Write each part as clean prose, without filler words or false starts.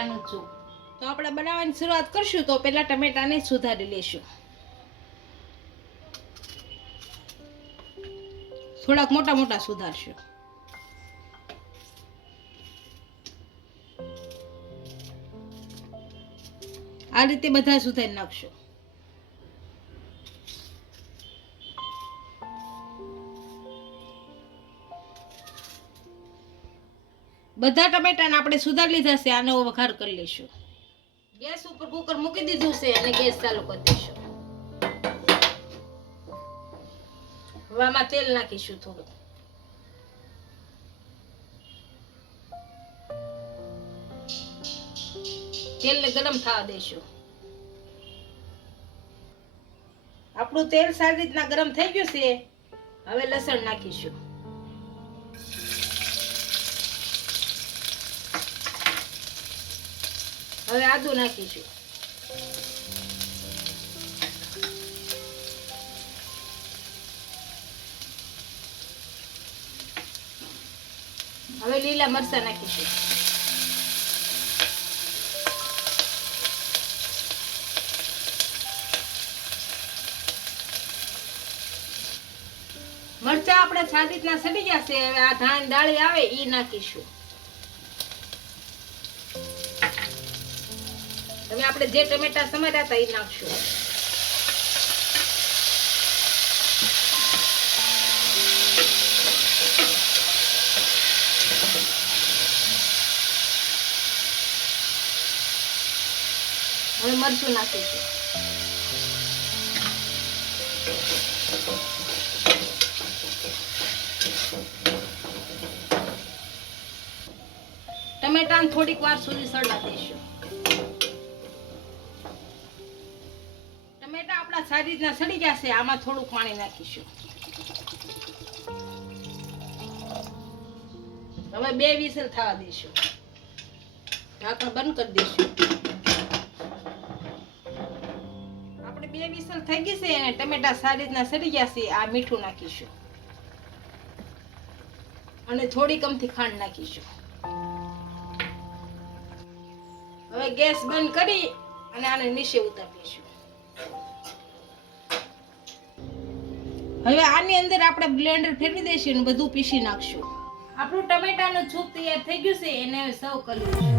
ટમેટાનું soup. તો આપણે બનાવવાની શરૂઆત કરશું તો પહેલા ટમેટાને સુધારી લેશું. થોડાક મોટા મોટા સુધારશું. આ રીતે બધા સુધારી નાખશું. બધા ટમેટાને આપણે સુધારી લીધા છે. આનો વઘાર કરી લઈશું. ગેસ ઉપર કુકર મૂકી દીધું છે અને ગેસ ચાલુ કરી દઈશું. હવે આમાં તેલ નાખીશું થોડું. તેલને ગરમ થવા દઈશું. આપણું તેલ સારી રીતના ગરમ થઈ ગયું છે. હવે લસણ નાખીશું. હવે આદુ નાખીશું. હવે લીલા મરચાં નાખીશું. મરચાં આપણે સારી રીતના સડી ગયા છે. હવે આ ધાણી ડાળી આવે ઈ નાખીશું. હવે આપણે જે ટમેટા સમાર્યા હતા એ નાખશું. હવે મરચું નાખીશું. ટમેટાને થોડીક વાર સુધી સળવા દઈશું. ટમેટા આપણા સારી રીતના સડી ગયા છે. આમાં થોડું પાણી નાખીશું. હવે 2 વિસલ થવા દઈશું. ઢાંકણ બંધ કરી દઈશું. આપણે 2 વિસલ થઈ ગઈ છે અને ટમેટા સારી રીતના સડી ગયા છે. આ મીઠું નાખીશું અને થોડી કમથી ખાંડ નાખીશું. હવે ગેસ બંધ કરી અને આને નીચે ઉતારીશું. હવે આની અંદર આપણે બ્લેન્ડર ફેરવી દઈશું અને બધું પીસી નાખશું. આપણું ટમેટાનું સૂપ તૈયાર થઈ ગયું છે. એને હવે સર્વ કરી લઈશું.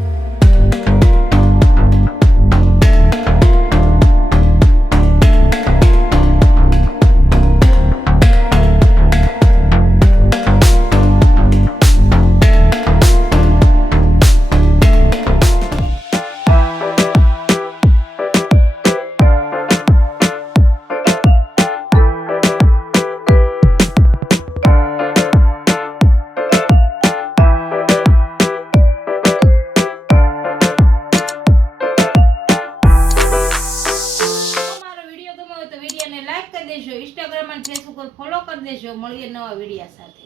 ઇન્સ્ટાગ્રામ અને ફેસબુક પર ફોલો કરી દેજો. મળીએ નવા વિડીયો સાથે.